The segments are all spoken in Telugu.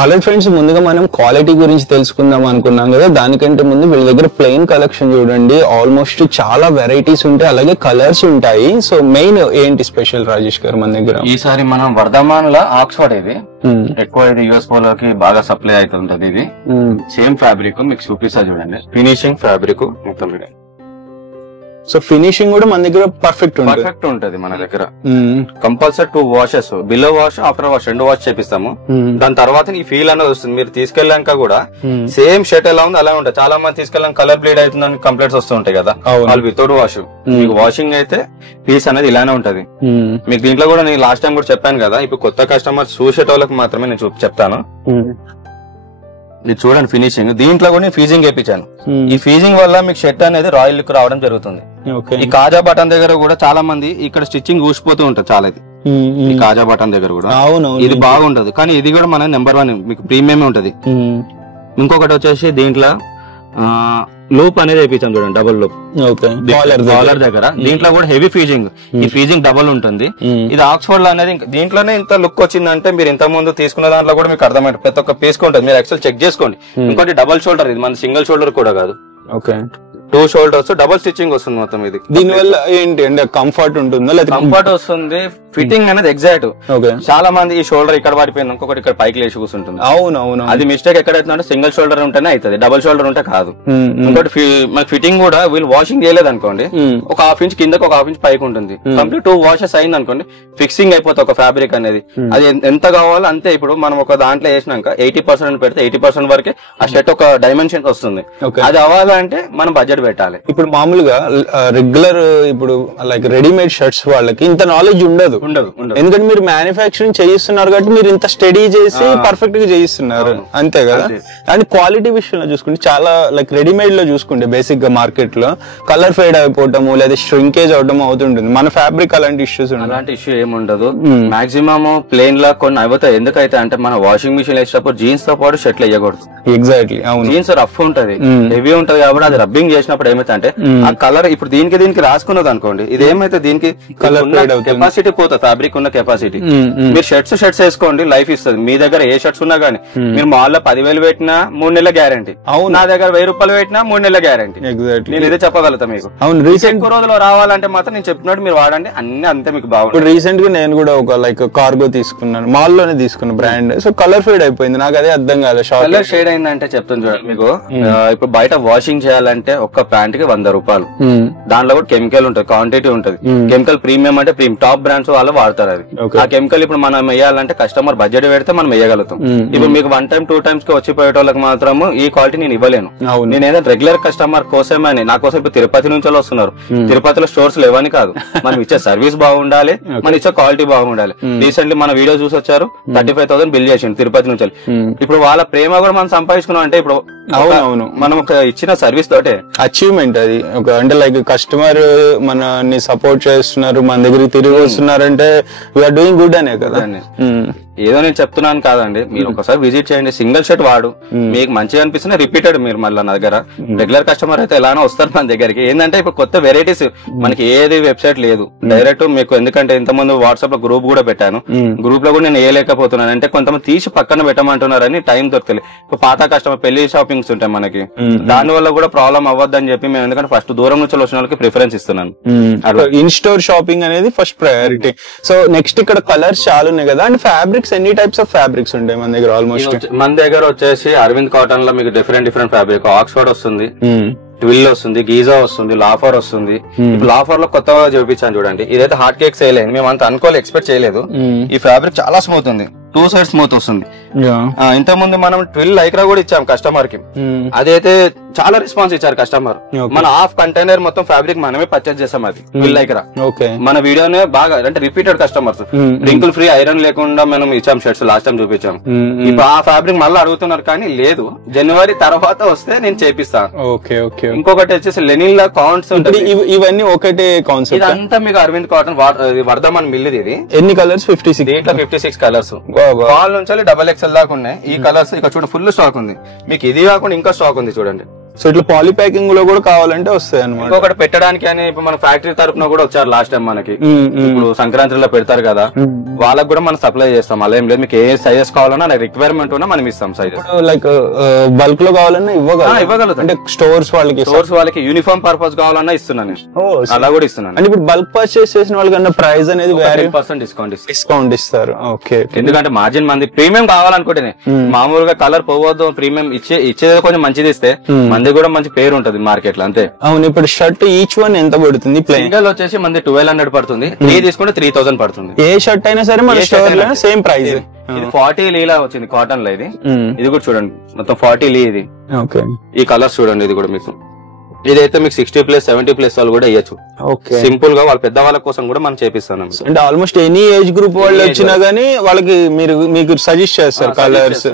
ఆల్రెడీ ఫ్రెండ్స్, ముందుగా మనం క్వాలిటీ గురించి తెలుసుకుందాం అనుకున్నాం కదా. దానికంటే ముందు వీళ్ళ దగ్గర ప్లెయిన్ కలెక్షన్ చూడండి. ఆల్మోస్ట్ చాలా వెరైటీస్ ఉంటాయి, అలాగే కలర్స్ ఉంటాయి. సో మెయిన్ ఏంటి స్పెషల్ రాజేష్ గారు మన దగ్గర? ఈసారి మనం వర్ధమాన్ లో ఆక్స్ఫర్డ్ ఇది ఎక్కువ ఇది యూఎస్ పోలోకి బాగా సప్లై అవుతుంటది. ఇది సేమ్ ఫ్యాబ్రిక్ మీకు చూపిస్తా చూడండి. ఫినిషింగ్ ఫ్యాబ్రిక్ మొత్తం. సో ఫినిషింగ్ కూడా మన దగ్గర పర్ఫెక్ట్ ఉంటది మన దగ్గర. Compulsory 2 washes, below wash after wash 2 wash చేపిస్తాము. దాని తర్వాత ఈ ఫీల్ అనేది వస్తుంది. మీరు తీసుకెళ్ళాక కూడా సేమ్ షర్ట్ ఎలా ఉంది అలా ఉంటుంది. చాలా మంది తీసుకెళ్ళాక కలర్ బ్లీడ్ అవుతుందని కంప్లైంట్స్ వస్తూ ఉంటాయి కదా, వాళ్ళు వితౌట్ వాష్. మీకు వాషింగ్ అయితే పీస్ అనేది ఇలానే ఉంటది. మీకు దీంట్లో కూడా నేను లాస్ట్ టైం కూడా చెప్పాను కదా, ఇప్పుడు కొత్త కస్టమర్స్ చూసేటోళ్ళకి మాత్రమే నేను చెప్తాను. ఇది చూడండి ఫినిషింగ్. దీంట్లో కూడా నేను ఫీజింగ్ వేయించాను. ఈ ఫీజింగ్ వల్ల మీకు షర్ట్ అనేది రాయల్ లుక్ రావడం జరుగుతుంది. ఈ కాజా బటన్ దగ్గర కూడా చాలా మంది ఇక్కడ స్టిచ్చింగ్ ఊసిపోతూ ఉంటుంది చాలా. ఇది ఈ కాజా బటన్ దగ్గర కూడా ఇది బాగుంటది, కానీ ఇది కూడా మన నెంబర్ 1 మీకు ప్రీమియం ఉంటది. ఇంకొకటి వచ్చేసి దీంట్లో లూప్ అనేది వేయించాం చూడండి, డబుల్ లూప్ కాలర్ దగ్గర. దీంట్లో కూడా హెవీ ఫీజింగ్, ఈ ఫీజింగ్ డబుల్ ఉంటుంది. ఇది ఆక్స్ఫర్డ్ లో అనేది దీంట్లోనే ఇంత లుక్ వచ్చిందంటే మీరు ఇంత ముందు తీసుకున్న దాంట్లో కూడా మీకు అర్థమైంది. ప్రతి ఒక్క పీస్ ఉంటుంది, మీరు యాక్చువల్ చెక్ చేసుకోండి. ఇంకోటి డబుల్ షోల్డర్, ఇది మన సింగిల్ షోల్డర్ కూడా కాదు. 2 షోల్డర్స్ డబుల్ స్టిచ్చింగ్ వస్తుంది మొత్తం. ఇది దీని వల్ల ఏంటి అంటే కంఫర్ట్ ఉంటుందా? లేదా కంఫర్ట్ వస్తుంది, ఫిట్టింగ్ అనేది ఎగ్జాక్ట్. చాలా మంది ఈ షోల్డర్ ఇక్కడ పడిపోయింది, ఇంకొకటి ఇక్కడ పైకి లేచి కూర్చుంటుంది. అవునవును, అది మిస్టేక్ ఎక్కడైతుందంటే సింగిల్ షోల్డర్ ఉంటేనే అవుతుంది, డబుల్ షోల్డర్ ఉంటే కాదు. ఇంకోటి మన ఫిట్టింగ్ కూడా వీళ్ళు వాషింగ్ చేయలేదు అనుకోండి, ఒక 1/2 ఇంచ్ కిందకి ఒక 1/2 ఇంచ్ పైకి ఉంటుంది. కంప్లీట్ 2 వాషెస్ అయింది అనుకోండి, ఫిక్సింగ్ అయిపోతుంది ఒక ఫ్యాబ్రిక్ అనేది. అది ఎంత కావాలో అంతే. ఇప్పుడు మనం ఒక దాంట్లో వేసినాక 80% పెడితే 80% వరకే ఆ షర్ట్ ఒక డైమెన్షన్ వస్తుంది. అది అవ్వాలంటే మనం బడ్జెట్ పెట్టాలి. ఇప్పుడు మామూలుగా రెగ్యులర్ ఇప్పుడు లైక్ రెడీమేడ్ షర్ట్స్ వాళ్ళకి ఇంత నాలెడ్జ్ ఉండదు, ఎందుకంటే మీరు మ్యానుఫ్యాక్చరింగ్ చేయిస్తున్నారు కాబట్టి మీరు ఇంత స్టడీ చేసి పర్ఫెక్ట్ గా చేయిస్తున్నారు, అంతే కదా. అండ్ క్వాలిటీ విషయంలో చూసుకుంటే చాలా లైక్ రెడీమేడ్ లో చూసుకుంటే బేసిక్ గా మార్కెట్ లో కలర్ ఫేడ్ అయిపోవటము లేదా ష్రింకేజ్ అవడం అవుతుంటుంది. మన ఫ్యాబ్రిక్ అలాంటి ఇష్యూస్ ఉండదు. అలాంటి ఇష్యూ ఏముండదు. మాక్సిమం ప్లేన్ లా కొన్ని అయిపోతాయి. ఎందుకైతే అంటే మన వాషింగ్ మిషన్ వేసేటప్పుడు జీన్స్ తో పాటు షర్ట్లు వేయకూడదు. ఎగ్జాక్ట్లీ, అవును. జీన్స్ రఫ్ ఉంటది, హెవీ ఉంటది కాబట్టి అది రబ్బింగ్ చేసినప్పుడు ఏమైతే అంటే ఆ కలర్ ఇప్పుడు దీనికి రాసుకున్నది అనుకోండి, ఇది ఏమైతే దీనికి కెపాసిటీ పోతుంది, ఫ్యాబ్రిక్ ఉన్న కెపాసిటీ. మీరు షర్ట్స్ వేసుకోండి, లైఫ్ ఇస్తుంది. మీ దగ్గర ఏ షర్ట్స్ ఉన్నా గానీ మీరు మాల్లో 10,000 పెట్టినా 3 నెలల గ్యారంటీ. నా దగ్గర 1000 రూపాయలు పెట్టినా 3 నెలల గ్యారంటీ. నేను ఇదే చెప్పగలుగుతా మీకు. ఎక్కువ రోజులు రావాలంటే మాత్రం నేను చెప్పినట్టు మీరు వాడండి, అన్ని అంతే మీకు బాగుంటుంది. రీసెంట్ గా నేను కూడా ఒక లైక్ కార్గో తీసుకున్నాను, మాల్ లోనే తీసుకున్న బ్రాండ్. సో కలర్ ఫేడ్ అయిపోయింది, నాకు అదే అర్థం కాలేదు. కలర్ షేడ్ అయిందంటే చెప్తాను చూడండి మీకు. ఇప్పుడు బయట వాషింగ్ చేయాలంటే ఒక్క ప్యాంట్ కి 100 రూపాయలు. దాంట్లో కూడా కెమికల్ ఉంటుంది, క్వాంటిటీ ఉంటుంది. కెమికల్ ప్రీమియం అంటే టాప్ బ్రాండ్స్ వాళ్ళు వాడతారు అది. ఆ కెమికల్ ఇప్పుడు మనం వేయాలంటే కస్టమర్ బడ్జెట్ పెడితే మనం వేయగలుగుతాం. ఇప్పుడు మీకు 1 టైం 2 టైమ్స్ కి వచ్చిపోయేటోళ్ళకి మాత్రము ఈ క్వాలిటీ నేను ఇవ్వలేను. నేను ఏదైనా రెగ్యులర్ కస్టమర్ కోసమే నా కోసం ఇప్పుడు తిరుపతి నుంచి వస్తున్నారు. తిరుపతిలో స్టోర్స్ లేవని కాదు, మనం ఇచ్చే సర్వీస్ బాగుండాలి, మనం ఇచ్చే క్వాలిటీ బాగుండాలి. రీసెంట్లీ మన వీడియో చూసి వచ్చారు, 35,000 బిల్ చేసిండు తిరుపతి నుంచి. ఇప్పుడు వాళ్ళ ప్రేమ కూడా మనం సంపాదించుకున్నాం అంటే ఇప్పుడు అవును మనం ఒక ఇచ్చిన సర్వీస్ తోటే అచీవ్మెంట్ అది. ఒక అంటే లైక్ కస్టమర్ మనని సపోర్ట్ చేస్తున్నారు, మన దగ్గరికి తిరిగి వస్తున్నారంటే వీఆర్ డూయింగ్ గుడ్ అనే కదా. ఏదో నేను చెప్తున్నాను కాదండి, మీరు ఒకసారి విజిట్ చేయండి, సింగిల్ షర్ట్ వాడు, మీకు మంచిగా అనిపిస్తున్నా రిపీటెడ్ మీరు మళ్ళీ నా దగ్గర. రెగ్యులర్ కస్టమర్ అయితే ఎలానో వస్తారు మన దగ్గరికి. ఏంటంటే ఇప్పుడు కొత్త వెరైటీస్ మనకి ఏది వెబ్సైట్ లేదు, డైరెక్ట్ మీకు. ఎందుకంటే ఇంతకుముందు వాట్సాప్ లో గ్రూప్ కూడా పెట్టాను, గ్రూప్ లో కూడా నేను వేయలేకపోతున్నాను. అంటే కొంతమంది తీసి పక్కన పెట్టమంటున్నారని టైం దొరకలేదు. ఇప్పుడు పాత కస్టమర్ పెళ్లి షాపింగ్స్ ఉంటాయి మనకి, దాని వల్ల కూడా ప్రాబ్లం అవ్వద్దని చెప్పి మేము, ఎందుకంటే ఫస్ట్ దూరం నుంచి వచ్చిన వాళ్ళకి ప్రిఫరెన్స్ ఇస్తున్నాను. ఇన్ స్టోర్ షాపింగ్ అనేది ఫస్ట్ ప్రయారిటీ. సో నెక్స్ట్ ఇక్కడ కలర్స్ చాలా ఉన్నాయి కదా, అండ్ ఫ్యాబ్రిక్స్ ఎన్ని టైప్స్ ఆఫ్ ఫ్యాబ్రిక్స్ ఉంటాయి మన దగ్గర? ఆల్మోస్ట్ మన దగ్గర వచ్చేసి అరవింద్ కాటన్ లో మీకు డిఫరెంట్ ఫ్యాబ్రిక్, ఆక్స్ఫర్డ్ వస్తుంది, ట్విల్ వస్తుంది, గీజా వస్తుంది, లాఫర్ వస్తుంది. ఇప్పుడు లాఫర్ లో కొత్తగా చూపించాను చూడండి. ఇదైతే హార్ట్ కేక్ చేయలేదు, మేము అంత అనుకోలేదు, ఎక్స్పెక్ట్ చేయలేదు. ఈ ఫ్యాబ్రిక్ చాలా స్మూత్ ఉంది, 2 సైడ్ స్మూత్ వస్తుంది. ఇంత ముందు మనం 12 లైక్రా కూడా ఇచ్చాం కస్టమర్ కి, అదైతే చాలా రెస్పాన్స్ ఇచ్చారు కస్టమర్. మన హాఫ్ కంటైనర్ మొత్తం ఫ్యాబ్రిక్ మనమే పర్చేస్ చేసాం, అది 12 లైక్రా. మన వీడియోనే బాగా అంటే repeated customers, wrinkle free iron లేకుండా మనం ఇచ్చాం షర్ట్స్, లాస్ట్ టైం చూపించాం. ఇప్పుడు ఆ ఫ్యాబ్రిక్ మళ్ళీ అడుగుతున్నారు, కానీ లేదు, జనవరి తర్వాత వస్తే నేను చేపిస్తాను. ఇంకొకటి వచ్చేసి లెనిన్ లా కాన్స్ ఉంటుంది. ఇవన్నీ ఒకటే కాన్సెప్ట్. ఇదంతా మీకు అరవింద్ కాటన్ వర్ధమాన్ మిల్. ఇది ఎన్ని కలర్స్? 56. దీంట్లో 56 కలర్స్. కాల్ నుంచి XXL దాకా ఉన్నాయి ఈ కలర్స్. ఇక్కడ చూడండి ఫుల్ స్టాక్ ఉంది మీకు. ఇది కాకుండా ఇంకా స్టాక్ ఉంది చూడండి. సో ఇట్లా పాలీ ప్యాకింగ్ లో కూడా కావాలంటే వస్తాయి అనమాట. ఇంకొకటి పెట్టడానికి అని ఇప్పుడు మన ఫ్యాక్టరీ తరఫున కూడా వచ్చారు లాస్ట్ టైం మనకి. ఇప్పుడు సంక్రాంతిలో పెడతారు కదా, వాళ్ళకి కూడా మనం సప్లై చేస్తాం. అలా ఏం లేదు, మీకు ఏ సైజెస్ కావాలన్నా నాకు రిక్వైర్మెంట్ ఉన్నా మనం ఇస్తాం సైజెస్. లైక్ బల్క్ లో కావాలన్నా ఇవ్వగలుగుతాం. అంటే స్టోర్స్ వాళ్ళకి యూనిఫామ్ పర్పస్ కావాలన్నా ఇస్తున్నాను, అలా కూడా ఇస్తున్నాను. అంటే ఇప్పుడు బల్క్ పర్చేస్ చేసిన వాళ్ళకన్నా ప్రైస్ అనేది 10% డిస్కౌంట్ ఇస్తారు. ఓకే, ఎందుకంటే మార్జిన్ మంది ప్రీమియం కావాలనుకుంటేనే, మామూలుగా కలర్ పోవద్దు, ప్రీమియం ఇచ్చేది కొంచెం మంచిది ఇస్తే మంది కూడా మంచి పేరు ఉంటది మార్కెట్ లో, అంతే. అవును. ఇప్పుడు షర్ట్ ఈచ్ వన్ ఎంత పడుతుంది? సింగిల్ వచ్చేసి మంది 1200 పడుతుంది, 3 తీసుకుంటే 3000 పడుతుంది. ఏ షర్ట్ అయినా సరే మన స్టోర్ లో సేమ్ ప్రైస్. ఇది 40 లీలా వచ్చింది కాటన్ లో, ఇది కూడా చూడండి మొత్తం 40 లీ. ఇది ఈ కలర్స్ చూడండి, ఇది కూడా మీకు ఇదైతే మీకు 60+ 70+ వాళ్ళు కూడా ఇయ్యచ్చు. సింపుల్ గా వాళ్ళ పెద్ద వాళ్ళ కోసం కూడా మనం చేపిస్తాను. అంటే ఆల్మోస్ట్ ఎనీ ఏజ్ గ్రూప్ వాళ్ళు వచ్చినా గానీ వాళ్ళకి మీకు సజెస్ట్ చేస్తారు కలర్స్.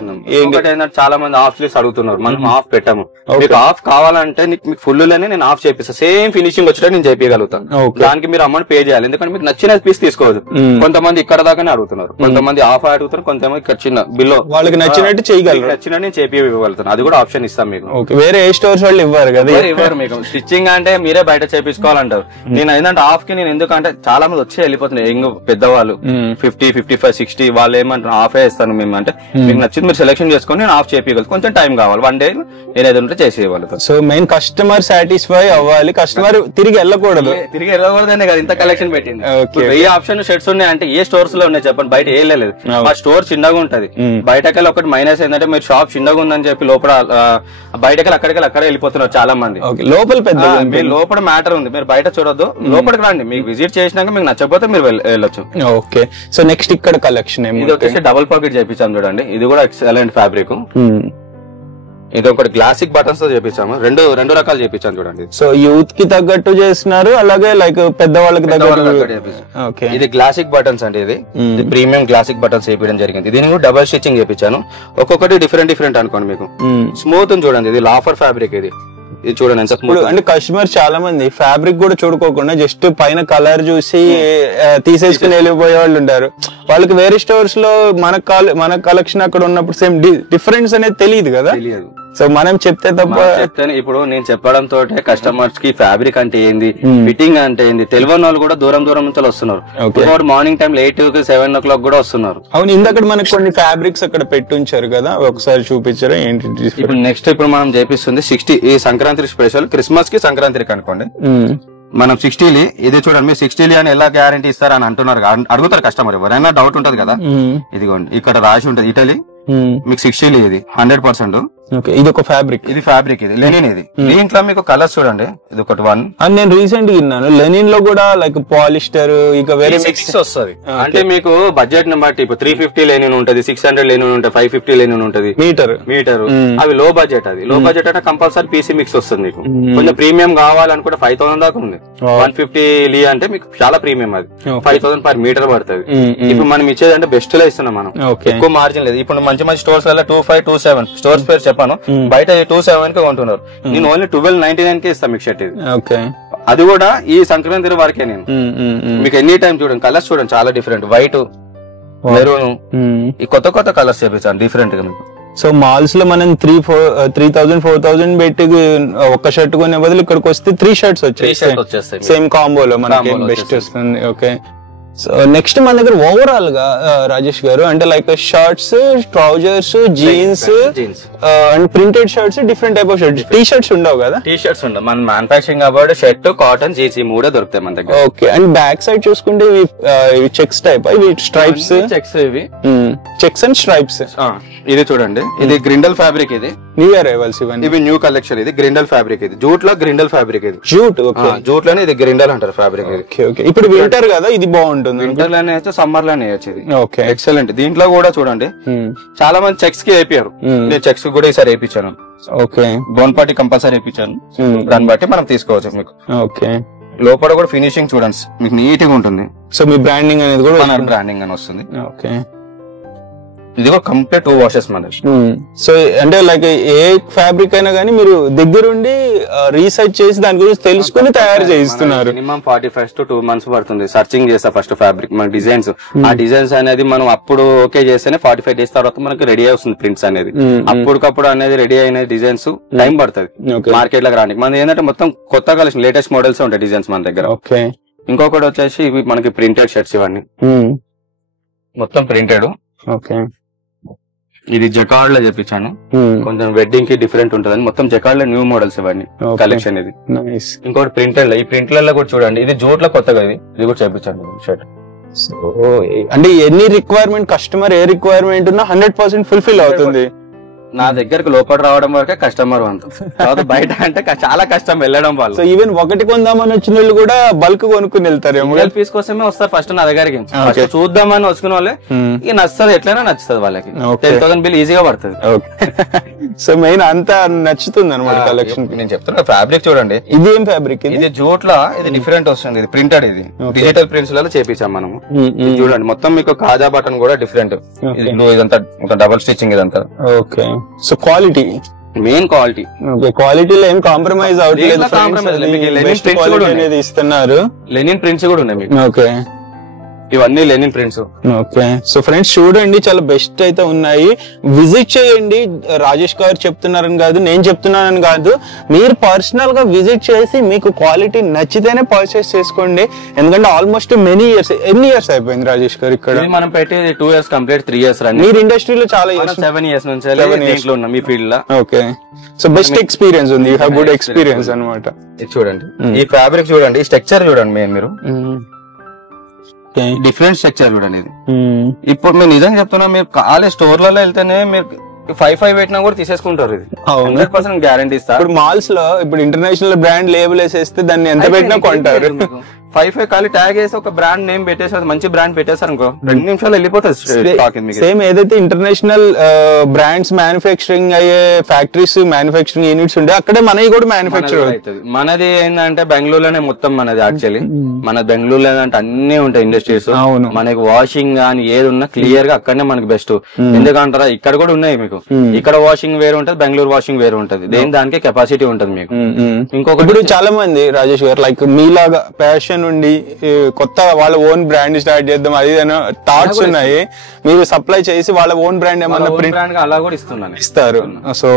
చాలా మంది హాఫ్ స్లీవ్స్ అడుగుతున్నారు, మనం హాఫ్ పెట్టాము. మీకు హాఫ్ కావాలంటే మీకు ఫుల్ లోనే నేను హాఫ్ చేపిస్తాను, సేమ్ ఫినిషింగ్ వచ్చేటట్టు నేను చేపించగలుగుతాను. దానికి మీరు అమౌంట్ పే చేయాలి, ఎందుకంటే మీకు నచ్చిన పీస్ తీసుకోవచ్చు. కొంతమంది ఇక్కడ దాకానే అడుగుతున్నారు, కొంతమంది హాఫ్ అడుగుతారు, కొంతమంది ఇక్కడ చిన్న బిల్లో వాళ్ళకి నచ్చినట్టు చేయగలరు, నచ్చినట్టు నేను చేపివ్వగలుగుతాను. అది కూడా ఆప్షన్ ఇస్తాం మీకు. వేరే ఏ స్టోర్స్ వాళ్ళు ఇవ్వరు కదా. మీకు స్టిచ్చింగ్ అంటే మీరే బయట చేపించుకోవాలంటారు. నేను ఏంటంటే హాఫ్ కి నేను ఎందుకంటే చాలా మంది వచ్చి వెళ్ళిపోతున్నాయి, యంగ్ పెద్దవాళ్ళు 50, 55, 60 వాళ్ళు ఏమంటారు హాఫే ఇస్తాను మేము అంటే, మీకు నచ్చింది మీరు సెలెక్షన్ చేసుకొని నేను హాఫ్ చేపించగలను. కొంచెం టైం కావాలి, 1 డే నేను ఏదో ఉంటే చేసి ఇవ్వాలి. సో మెయిన్ కస్టమర్ సాటిస్ఫై అవ్వాలి, కస్టమర్ తిరిగి వెళ్ళకూడదనే కదా ఇంత కలెక్షన్ పెట్టింది. ఏ ఆప్షన్ షర్ట్స్ ఉన్నాయి అంటే ఏ స్టోర్స్ లో ఉన్నాయి చెప్పండి, బయట ఏ లేదు. ఆ స్టోర్ చిన్నగా ఉంటది, బయటకెళ్ళి ఒకటి మైనస్ ఏంటంటే మీరు షాప్ చిన్నగా ఉందని చెప్పి లోపల బయటకెళ్ళి అక్కడికి వెళ్ళిపోతున్నారు చాలా మంది. లోపల మ్యాటర్ ఉంది, మీరు బయట చూడొద్దు, లోపలికి రండి. మీకు విజిట్ చేసినాక మీకు నచ్చకపోతే మీరు వెళ్ళొచ్చు. ఓకే, సో నెక్స్ట్ ఇక్కడ కలెక్షన్ ఇది వచ్చేసి డబుల్ పాకెట్ చేపించాము చూడండి, ఇది కూడా ఎక్సలెంట్ ఫ్యాబ్రిక్. ఇది ఒకటి క్లాసిక్ బటన్స్ తో చేపించాము, రెండు రకాలు చేపించాము చూడండి. సో యూత్ కి తగ్గట్టు చేస్తున్నారు, అలాగే లైక్ పెద్దవాళ్ళకి తగ్గట్టు. ఇది క్లాసిక్ బటన్స్ అంటే ఇది ప్రీమియం క్లాసిక్ బటన్స్ చేపించడం జరిగింది. దీని కూడా డబల్ స్టిచ్చింగ్ చేపించాను, ఒక్కొక్కటి డిఫరెంట్ అనుకోండి. మీకు స్మూత్ చూడండి, ఇది లాఫర్ ఫ్యాబ్రిక్. ఇది చూడండి ఎంత స్మూత్. అంటే కస్టమర్ చాలా మంది ఫ్యాబ్రిక్ కూడా చూడుకోకుండా జస్ట్ పైన కలర్ చూసి తీసేసుకుని వెళ్ళిపోయే వాళ్ళు ఉంటారు. వాళ్ళకి వేరే స్టోర్స్ లో మన కలెక్షన్ అక్కడ ఉన్నప్పుడు సేమ్ డిఫరెన్స్ అనేది తెలియదు కదా. సో మనం చెప్తే తప్ప ఇప్పుడు నేను చెప్పడంతో కస్టమర్స్ కి ఫ్యాబ్రిక్ అంటే ఏంది, ఫిట్టింగ్ అంటే ఏంది తెలియని వాళ్ళు కూడా దూరం నుంచి వస్తున్నారు. మార్నింగ్ టైం 8 to 7 o'clock కూడా వస్తున్నారు. అవును, ఇందాక మనకి కొన్ని ఫ్యాబ్రిక్స్ అక్కడ పెట్టుంచారు కదా, ఒకసారి చూపించారా ఏంటి? ఇప్పుడు నెక్స్ట్ ఇప్పుడు మనం చేపిస్తుంది 60 ఈ సంక్రాంతి స్పెషల్, క్రిస్మస్ కి సంక్రాంతికి అనుకోండి. మనం 60 ఇది చూడండి, మీరు 60 అని ఎలా గ్యారంటీ ఇస్తారని అంటున్నారు, అడుగుతారు కస్టమర్, ఎవరైనా డౌట్ ఉంటది కదా. ఇదిగోండి ఇక్కడ రాసి ఉంటది ఇటలీ, మీకు 60 ఇది 100%. ఇది ఒక ఫ్యాబ్రిక్, ఇది ఫ్యాబ్రిక్, ఇది లెనిన్. ఇది దీంట్లో మీకు కలర్స్ చూడండి, ఇది ఒకటి 1. అని నేను రీసెంట్ గా విన్నాను లెనిన్ లో కూడా లైక్ పాలిస్టర్ ఇక వేరే మిక్స్ వస్తుంది. అంటే మీకు బడ్జెట్ ని బట్టి ఇప్పుడు 350 లెనిన్ ఉంటది, 600 లెనిన్ ఉంటది, 550 లెనిన్ ఉంటది మీటర్. అవి లో బడ్జెట్, అది లో బడ్జెట్ అంటే కంపల్సరీ పీసీ మిక్స్ వస్తుంది. మీకు కొంచెం ప్రీమియం కావాలనుకుంటే 5000 దాకా ఉంది. 150 లీ అంటే మీకు చాలా ప్రీమియం, అది 5000 పర్ మీటర్ పడుతుంది. ఇప్పుడు మనం ఇచ్చేది అంటే బెస్ట్ లో ఇస్తున్నాం మనం, ఎక్కువ మార్జిన్ లేదు. ఇప్పుడు మంచి స్టోర్స్ వల్ల 2527 స్టోర్స్ పేరు చెప్పాను, బయట 27 కి కొంటున్నారు. నేను ఓన్లీ 1299 కి ఇస్తాను మీకు షర్ట్. ఇది అది కూడా ఈ సంక్రాంతి వరకే. నేను మీకు ఎనీ టైం చూడండి, కలర్స్ చూడండి చాలా డిఫరెంట్, వైట్, మెరూన్, ఈ కొత్త కలర్స్ చేపించాను డిఫరెంట్ గా మీకు. సో మాల్స్ లో మనం 3000 4000 పెట్టి ఒక్క షర్ట్ కొనే బదులు ఇక్కడికి వస్తే 3 షర్ట్స్ వచ్చేస్తాయి సేమ్ కాంబోలో, మనకి బెస్ట్ వస్తుంది. ఓకే, సో నెక్స్ట్ మన దగ్గర ఓవరాల్ గా రాజేష్ గారు అంటే like shirts, trousers, jeans and printed shirts, different type of shirts. T shirts ఉండవు కదా? టీ షర్ట్స్ ఉండవు, మన మ్యానుఫాక్చరింగ్ కాబట్టి షర్ట్, కాటన్, జీన్స్ ఈ 3 దొరుకుతాయి మన దగ్గర. ఓకే, అండ్ బ్యాక్ సైడ్ చూసుకుంటే ఇవి చెక్స్ టైప్, ఇవి స్ట్రైప్స్, చెక్స్ అండ్ స్ట్రైప్స్. ఇది చూడండి, ఇది గ్రిండల్ ఫ్యాబ్రిక్, ఇది న్యూ ఇయర్ అరైవల్స్, ఇవి న్యూ కలెక్షన్. ఇది గ్రిండల్ ఫ్యాబ్రిక్, ఇది జూట్ లో గ్రిండల్ ఫ్యాబ్రిక్, ఇది జూట్ లోనే ఇది గ్రిండల్ అంటారు ఫ్యాబ్రిక్. ఇప్పుడు వింటర్ కదా, ఇది బాగుంటుంది. వింటర్ లోనే అయితే సమ్మర్ లోనే వచ్చేది. ఎక్సలెంట్. దీంట్లో కూడా చూడండి చాలా మంది చెక్స్ కి వేపారు, నేను చెక్స్ కూడా ఈసారి వేయించాను. ఓకే, బోన్ పార్టీ కంపల్సరీ వేయించాను, దాన్ని బట్టి మనం తీసుకోవచ్చు. మీకు ఓకే, లోపల కూడా ఫినిషింగ్ చూడండి మీకు నీట్ గా ఉంటుంది. సో మీ బ్రాండింగ్ అనేది కూడా బ్రాండింగ్ అని వస్తుంది. ఓకే, ఇది కూడా కంప్లీట్ 2 washes మనది. సో అంటే లైక్ ఏ ఫ్యాబ్రిక్ అయినా కానీ మీరు దగ్గరుండి రీసెర్చ్ చేసి దాని గురించి తెలుసుకుని తయారు చేయిస్తున్నారు. మినిమం 45 to 2 months పడుతుంది సర్చింగ్ చేస్తా ఫస్ట్ ఫ్యాబ్రిక్ మన డిజైన్స్. ఆ డిజైన్స్ అనేది మనం అప్పుడు ఓకే చేస్తేనే 45 days తర్వాత మనకి రెడీ అవుతుంది ప్రింట్స్ అనేది. అప్పటికప్పుడు అనేది రెడీ అయిన డిజైన్స్ టైం పడుతుంది మార్కెట్ లోకి రానికి. మన ఏంటంటే మొత్తం కొత్త కలెక్షన్ లేటెస్ట్ మోడల్స్ ఉంటాయి డిజైన్స్ మన దగ్గర. ఇంకొకటి వచ్చేసి ఇవి మనకి ప్రింటెడ్ షర్ట్స్ ఇవన్నీ మొత్తం ప్రింటెడ్. ఇది జకార్డ్ లో చెప్పించాను, కొంచెం వెడ్డింగ్ కి డిఫరెంట్ ఉంటుందని మొత్తం జకార్డ్ లో న్యూ మోడల్స్ ఇవన్నీ కలెక్షన్. ఇది ఇంకోటి ప్రింటెడ్ లో, ఈ ప్రింటెడ్ లో కూడా చూడండి ఇది జూట్ లో కొత్తగా ఇది కూడా చేపించాను షర్ట్. అంటే ఎన్ని రిక్వైర్మెంట్ కస్టమర్ ఏ రిక్వైర్మెంట్ ఉన్నా 100% ఫుల్ఫిల్ అవుతుంది. నా దగ్గరకు లోపల రావడం వరకే కస్టమర్ అంతా, బయట అంటే చాలా కష్టం వెళ్ళడం వాళ్ళు. సో ఈవెన్ ఒకటి కొందామని వచ్చిన వాళ్ళు కూడా బల్క్ కొనుక్కుని వెళ్తారు, పీస్ కోసమే వస్తారు ఫస్ట్ నా దగ్గరికి. చూద్దామని వచ్చుకున్న వాళ్ళే ఇక నచ్చుతుంది, ఎట్లయినా నచ్చుతుంది వాళ్ళకి. 10,000 బిల్ ఈజీగా పడుతుంది. సో మెయిన్ అంతా నచ్చుతుంది అనమాట కలెక్షన్. నేను చెప్తున్నా ఫ్యాబ్రిక్ చూడండి, ఇది ఏం ఫ్యాబ్రిక్? ఇది జూట్ లా, ఇది డిఫరెంట్ వస్తుంది, ఇది ప్రింటెడ్, ఇది డిజిటల్ ప్రింట్స్ లలో చేపించాం మనము. చూడండి మొత్తం మీకు కాజా బటన్ కూడా డిఫరెంట్, ఇదంతా డబుల్ స్టిచ్చింగ్ ఇదంతా. Okay, so quality main quality, క్వాలిటీలో ఏం కాంప్రమైజ్ అవుతుంది ఇస్తున్నారు. లెనిన్ ప్రింట్స్ కూడా ఉన్నాయి మీకు. ఓకే, ఇవన్నీ linen prints. Okay, so friends చూడండి చాలా బెస్ట్ అయితే ఉన్నాయి, విజిట్ చేయండి. రాజేష్ గారు చెప్తున్నారని కాదు, నేను చెప్తున్నానని కాదు, మీరు పర్సనల్ గా విజిట్ చేసి మీకు క్వాలిటీ నచ్చితేనే పర్చేస్ చేసుకోండి. ఎందుకంటే ఆల్మోస్ట్ మెనీ ఇయర్స్, ఎన్ని ఇయర్స్ అయిపోయింది రాజేష్ గారు ఇక్కడ? మనం పెట్టేది 2 years కంప్లీట్, 3 years రన్. మీరు ఇండస్ట్రీలో చాలా 7 years నుంచి ఉన్నాం ఈ ఫీల్డ్ లో. ఓకే, సో బెస్ట్ ఎక్స్పీరియన్స్ ఉంది, యూ హావ్ గుడ్ ఎక్స్పీరియన్స్ అనమాట. ఇది చూడండి, ఈ ఫ్యాబ్రిక్ చూడండి, ఈ స్ట్రక్చర్ చూడండి మీరు, డిఫరెంట్ స్ట్రక్చర్ చూడండి. ఇది ఇప్పుడు మీరు నిజంగా చెప్తున్నా, మీరు కాలేజ్ స్టోర్లలో వెళ్తేనే మీరు 5 పెట్టినా కూడా తీసేసుకుంటారు. ఇది 100% గ్యారంటీ ఇస్తా. ఇప్పుడు మాల్స్ లో ఇప్పుడు ఇంటర్నేషనల్ బ్రాండ్ లేబుల్ వేసేస్తే దాన్ని ఎంత పెట్టినా కొంటారు. 5 ఖాళీ ట్యాగ్ వేసి ఒక బ్రాండ్ నేమ్ పెట్టేసారు, మంచి బ్రాండ్ పెట్టేసారు అనుకో, 2 నిమిషాలు వెళ్ళిపోతుంది. సేమ్ ఏదైతే ఇంటర్నేషనల్ బ్రాండ్స్ మ్యానుఫ్యాక్చరింగ్ అయ్యే ఫ్యాక్టరీస్, మ్యానుఫ్యాక్చరింగ్ యూనిట్స్ ఉండే అక్కడే మనవి కూడా మ్యానుఫ్యాక్చర్ అవుతుంది. మనది ఏంటంటే బెంగళూరులోనే మొత్తం మనది. యాక్చువల్లీ మన బెంగళూరులో ఏంటంటే అన్ని ఉంటాయి ఇండస్ట్రీస్. మనకి వాషింగ్ కానీ ఏది ఉన్నా క్లియర్ గా అక్కడనే మనకి బెస్ట్. ఎందుకంటారా, ఇక్కడ కూడా ఉన్నాయి మీకు. ఇక్కడ వాషింగ్ వేరు ఉంటది, బెంగళూరు వాషింగ్ వేరు ఉంటది. దేని దానికి కెపాసిటీ ఉంటది మీకు. ఇంకొకటి చాలా మంది రాజేష్ గారు లైక్ మీలాగా ప్యాషన్ నుండి కొత్త వాళ్ళ ఓన్ బ్రాండ్ స్టార్ట్ చేద్దాం అది థాట్స్ ఉన్నాయి, మీరు సప్లై చేసి వాళ్ళ ఓన్ బ్రాండ్ ఏమన్నా బ్రాండ్ అలా కూడా ఇస్తారు. సో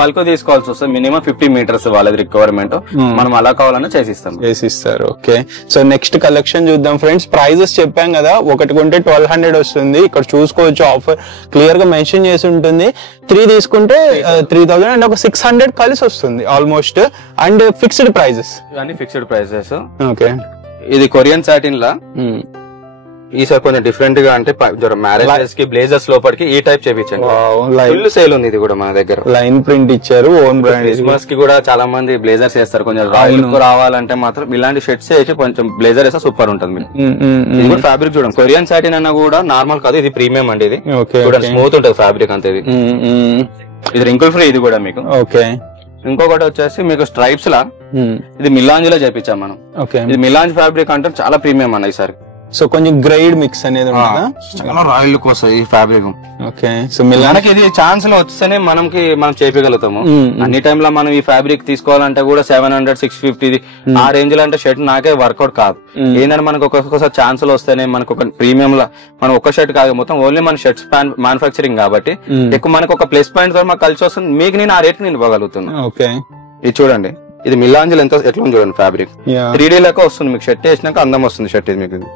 బల్క్ తీసుకోవాల్సి వస్తుంది, మినిమం 50 meters వాళ్ళది రిక్వైర్మెంట్, మనం అలా కావాలన్నా చేసిస్తారు. ఓకే, సో నెక్స్ట్ కలెక్షన్ చూద్దాం ఫ్రెండ్స్. ప్రైజెస్ చెప్పాం కదా, ఒకటి కొంటే 1200 వస్తుంది. ఇక్కడ చూసుకోవచ్చు, ఆఫర్ క్లియర్ గా మెన్షన్ చేసి ఉంటుంది. 3 తీసుకుంటే 3000 అండ్ ఒక 600 కలిసి వస్తుంది ఆల్మోస్ట్. అండ్ ఫిక్స్డ్ ప్రైజెస్, ఇవన్నీ ఫిక్స్డ్ ప్రైజెస్. ఓకే, ఇది కొరియన్ సాటిన్ లా ఈసారి కొంచెం డిఫరెంట్ గా, అంటే మ్యారేజెస్ కి బ్లేజర్స్ లోపలికి ఈ టైప్ చేపించండి. ఫుల్ సేల్ ఉంది ఇది కూడా మన దగ్గర. లైన్ ప్రింట్ ఇచ్చారు, ఓన్ బ్రాండ్. క్రిస్మస్ కి కూడా చాలా మంది బ్లేజర్స్ వేస్తారు, కొంచెం రాయల్ రావాలంటే మాత్రం ఇలాంటి షర్ట్స్ వేసి కొంచెం బ్లేజర్ వేస్తే సూపర్ ఉంటుంది మీకు. ఇది కూడా ఫ్యాబ్రిక్ చూడండి, కొరియన్ సాటిన్ అన్నా కూడా నార్మల్ కాదు, ఇది ప్రీమియం అండి. ఇది చూడండి స్మూత్ ఉంటుంది ఫ్యాబ్రిక్ అంతే. ఇది రింకుల్ ఫ్రీ ఇది కూడా మీకు. ఓకే, ఇంకొకటి వచ్చేసి మీకు స్ట్రైప్స్ లా, ఇది మిలాంజ్ లో చేపించాం మనం. ఇది మిలాంజ్ ఫ్యాబ్రిక్ అంటే చాలా ప్రీమియం అన్న ఈసారి. సో కొంచెం గ్రేడ్ మిక్స్ అనేది చాలా రాయల్ లుక్ వస్తుంది ఈ ఫ్యాబ్రిక్. ఓకే, సో మనకి ఇది ఛాన్స్ లో వస్తేనే మనం చేయగలుగుతాము. అన్ని టైమ్ లో మనం ఈ ఫ్యాబ్రిక్ తీసుకోవాలంటే కూడా 700, 650 ఆ రేంజ్ లో అంటే షర్ట్ నాకే వర్కౌట్ కాదు. ఏంటంటే మనకు ఒక్కొక్కసారి ఛాన్స్ లో వస్తేనే మనకు ఒక ప్రీమియం లా, మనం ఒక్క షర్ట్ కాదు మొత్తం ఓన్లీ మన షర్ట్స్ మ్యానుఫ్యాక్చరింగ్ కాబట్టి ఎక్కువ మనకు ఒక ప్లస్ పాయింట్ తో మాకు కలిసి వస్తుంది. మీకు నేను ఆ రేట్ నేను ఇవ్వగలుగుతున్నాను. ఓకే, ఇది చూడండి, ఇది మిలాంజిల్ ఎట్లా చూడండి ఫ్యాబ్రిక్ 3D లెక్క వస్తుంది మీకు. షర్ట్ వేసినాక అందం వస్తుంది షర్ట్ ఇది మీకు.